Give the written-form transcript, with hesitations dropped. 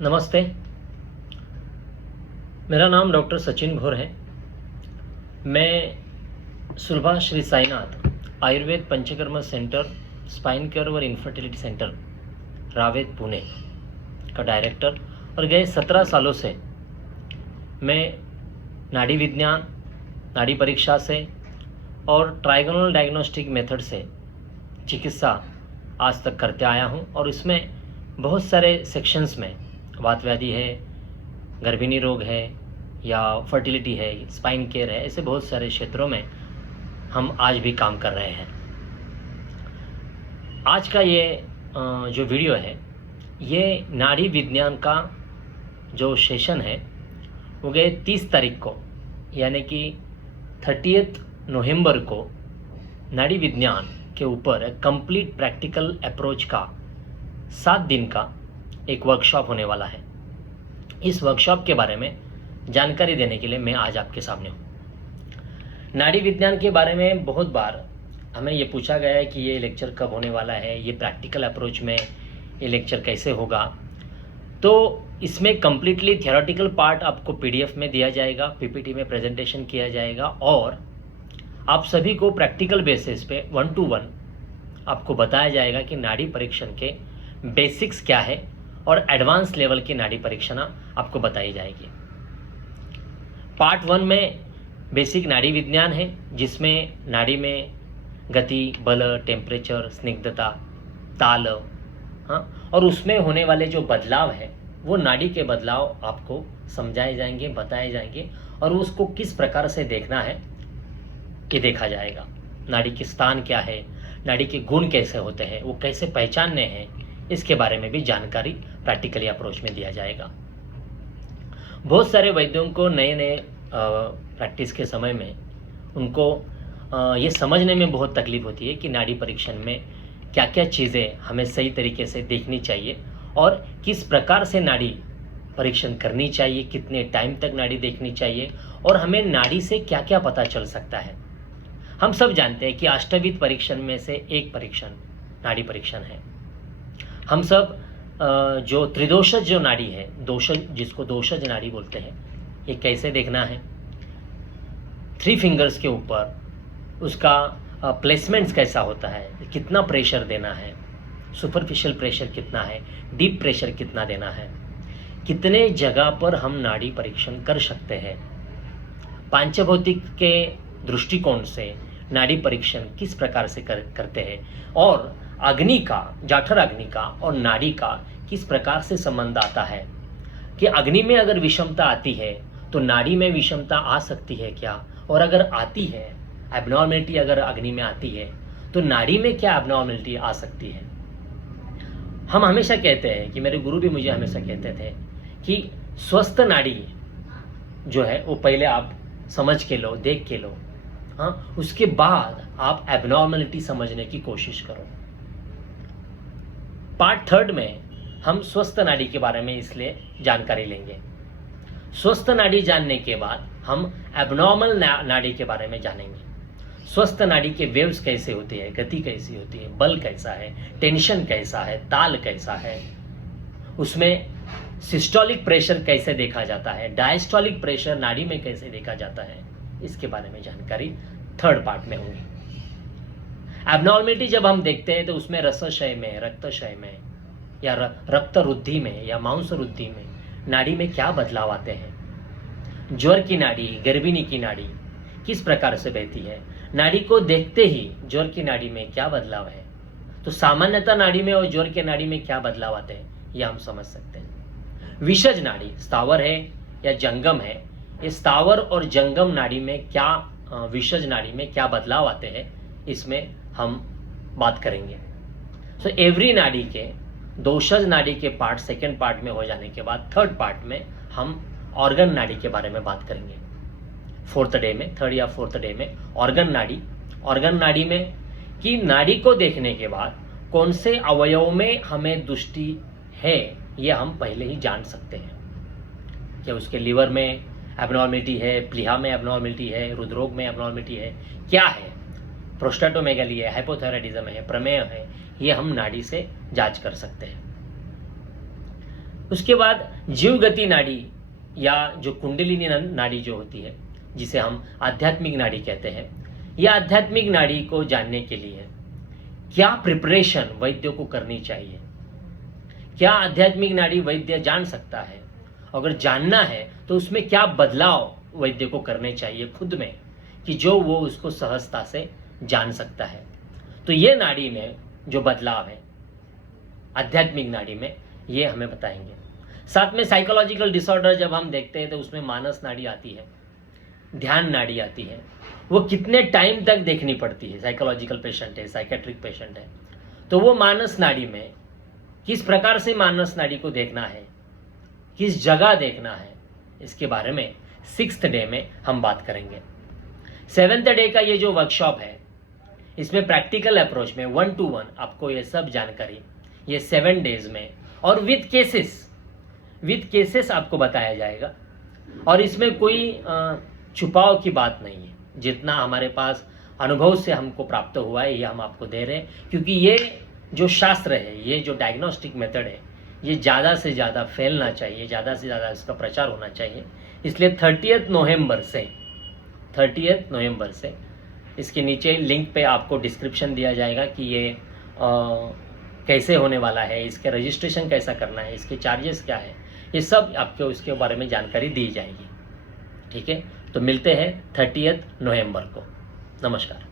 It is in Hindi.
नमस्ते। मेरा नाम डॉक्टर सचिन घोर है। मैं Sulbha Shri Sainath Ayurved Panchakarma centre, spine care और इनफर्टिलिटी सेंटर, रावेत, पुणे का डायरेक्टर और गए 17 सालों से मैं नाड़ी विज्ञान, नाड़ी परीक्षा से और ट्राइगोनल डायग्नोस्टिक मेथड से चिकित्सा आज तक करते आया हूं। और इसमें बहुत सारे सेक्शंस में वात व्याधि है, गर्भिणी रोग है या फर्टिलिटी है, स्पाइन केयर है, ऐसे बहुत सारे क्षेत्रों में हम आज भी काम कर रहे हैं। आज का ये जो वीडियो है ये नाड़ी विज्ञान का जो सेशन है वो गए 30 तारीख को यानी कि 30 नवंबर को नाड़ी विज्ञान के ऊपर एक कंप्लीट प्रैक्टिकल अप्रोच का 7 दिन का एक वर्कशॉप होने वाला है। इस वर्कशॉप के बारे में जानकारी देने के लिए मैं आज आपके सामने हूँ। नाड़ी विज्ञान के बारे में बहुत बार हमें ये पूछा गया है कि ये लेक्चर कब होने वाला है, ये प्रैक्टिकल अप्रोच में ये लेक्चर कैसे होगा। तो इसमें कम्प्लीटली थियोरेटिकल पार्ट आपको PDF में दिया जाएगा, PPT में प्रेजेंटेशन किया जाएगा और आप सभी को प्रैक्टिकल बेसिस पे 1 to 1 आपको बताया जाएगा कि नाड़ी परीक्षण के बेसिक्स क्या है और एडवांस लेवल की नाड़ी परीक्षण आपको बताई जाएगी। पार्ट 1 में बेसिक नाड़ी विज्ञान है जिसमें नाड़ी में गति, बल, टेम्परेचर, स्निग्धता, ताल, हाँ, और उसमें होने वाले जो बदलाव है वो नाड़ी के बदलाव आपको समझाए जाएंगे, बताए जाएंगे और उसको किस प्रकार से देखना है ये देखा जाएगा। नाड़ी के स्थान क्या है, नाड़ी के गुण कैसे होते हैं, वो कैसे पहचानने हैं, इसके बारे में भी जानकारी प्रैक्टिकली अप्रोच में दिया जाएगा। बहुत सारे वैद्यों को नए नए प्रैक्टिस के समय में उनको ये समझने में बहुत तकलीफ होती है कि नाड़ी परीक्षण में क्या क्या चीज़ें हमें सही तरीके से देखनी चाहिए और किस प्रकार से नाड़ी परीक्षण करनी चाहिए, कितने टाइम तक नाड़ी देखनी चाहिए और हमें नाड़ी से क्या क्या पता चल सकता है। हम सब जानते हैं कि अष्टविध परीक्षण में से एक परीक्षण नाड़ी परीक्षण है। हम सब जो त्रिदोषज जो नाड़ी है, दोषज जिसको दोषज नाड़ी बोलते हैं, ये कैसे देखना है, 3 फिंगर्स के ऊपर उसका प्लेसमेंट्स कैसा होता है, कितना प्रेशर देना है, सुपरफिशियल प्रेशर कितना है, डीप प्रेशर कितना देना है, कितने जगह पर हम नाड़ी परीक्षण कर सकते हैं, पांचभौतिक के दृष्टिकोण से नाड़ी परीक्षण किस प्रकार से करते हैं और अग्नि का, जाठर अग्नि का और नाड़ी का किस प्रकार से संबंध आता है कि अग्नि में अगर विषमता आती है तो नाड़ी में विषमता आ सकती है क्या, और अगर आती है, एबनॉर्मलिटी अगर अग्नि में आती है तो नाड़ी में क्या एबनॉर्मलिटी आ सकती है। हम हमेशा कहते हैं कि मेरे गुरु भी मुझे हमेशा कहते थे कि स्वस्थ नाड़ी जो है वो पहले आप समझ के लो, देख के लो, हाँ, उसके बाद आप एबनॉर्मलिटी समझने की कोशिश करो। पार्ट 3 में हम स्वस्थ नाड़ी के बारे में इसलिए जानकारी लेंगे। स्वस्थ नाड़ी जानने के बाद हम एबनॉर्मल नाड़ी के बारे में जानेंगे। स्वस्थ नाड़ी के वेव्स कैसे होते हैं, गति कैसी होती है, बल कैसा है, टेंशन कैसा है, ताल कैसा है, उसमें सिस्टोलिक प्रेशर कैसे देखा जाता है, डायस्टोलिक प्रेशर नाड़ी में कैसे देखा जाता है, इसके बारे में जानकारी 3rd पार्ट में होगी। एबनॉर्मलिटी जब हम देखते हैं तो उसमें रसक्षय में, रक्तक्षय में या रक्त वृद्धि में या मांस वृद्धि में नाड़ी में क्या बदलाव आते हैं, ज्वर की नाड़ी, गर्भिणी की नाड़ी किस प्रकार से बहती है, नाड़ी को देखते ही ज्वर की नाड़ी में क्या बदलाव है, तो सामान्यतः नाड़ी में और ज्वर की नाड़ी में क्या बदलाव आते हैं ये हम समझ सकते हैं। विषज नाड़ी स्थावर है या जंगम है, ये स्थावर और जंगम नाड़ी में क्या, विषज नाड़ी में क्या बदलाव आते हैं इसमें हम बात करेंगे। सो एवरी नाड़ी के दोषज नाड़ी के पार्ट 2nd पार्ट में हो जाने के बाद 3rd पार्ट में हम ऑर्गन नाड़ी के बारे में बात करेंगे। 4th डे में, 3rd या 4th डे में ऑर्गन नाड़ी में कि नाड़ी को देखने के बाद कौन से अवयव में हमें दृष्टि है ये हम पहले ही जान सकते हैं। क्या उसके लीवर में एबनॉर्मलिटी है, प्लीहा में एबनॉर्मलिटी है, हृदरोग में एबनॉर्मलिटी है, क्या है, प्रोस्टेटोमेगाली है, हाइपोथायराइडिज्म है, प्रमेह है, ये हम नाड़ी से जांच कर सकते हैं। उसके बाद जीवगति नाड़ी या जो कुंडलिनी नाड़ी जो होती है, जिसे हम आध्यात्मिक नाड़ी कहते हैं, यह आध्यात्मिक नाड़ी को जानने के लिए क्या प्रिपरेशन वैद्य को करनी चाहिए, क्या आध्यात्मिक नाड़ी वैद्य जान सकता है, अगर जानना है तो उसमें क्या बदलाव वैद्य को करने चाहिए खुद में कि जो वो उसको सहजता से जान सकता है। तो ये नाड़ी में जो बदलाव है आध्यात्मिक नाड़ी में, ये हमें बताएंगे। साथ में साइकोलॉजिकल डिसऑर्डर जब हम देखते हैं तो उसमें मानस नाड़ी आती है, ध्यान नाड़ी आती है, वो कितने टाइम तक देखनी पड़ती है। साइकोलॉजिकल पेशेंट है, साइकेट्रिक पेशेंट है, तो वो मानस नाड़ी में किस प्रकार से मानस नाड़ी को देखना है, किस जगह देखना है, इसके बारे में 6th डे में हम बात करेंगे। 7th डे का ये जो वर्कशॉप है, इसमें प्रैक्टिकल अप्रोच में 1 to 1 आपको ये सब जानकारी ये 7 डेज में और विद केसेस आपको बताया जाएगा। और इसमें कोई छुपाव की बात नहीं है, जितना हमारे पास अनुभव से हमको प्राप्त हुआ है ये हम आपको दे रहे हैं, क्योंकि ये जो शास्त्र है, ये जो डायग्नोस्टिक मेथड है, ये ज़्यादा से ज़्यादा फैलना चाहिए, ज़्यादा से ज़्यादा इसका प्रचार होना चाहिए। इसलिए 30 नवंबर से इसके नीचे लिंक पे आपको डिस्क्रिप्शन दिया जाएगा कि ये कैसे होने वाला है, इसके रजिस्ट्रेशन कैसा करना है, इसके चार्जेस क्या है, ये सब आपको इसके बारे में जानकारी दी जाएगी। ठीक है, तो मिलते हैं 30 नवंबर को। नमस्कार।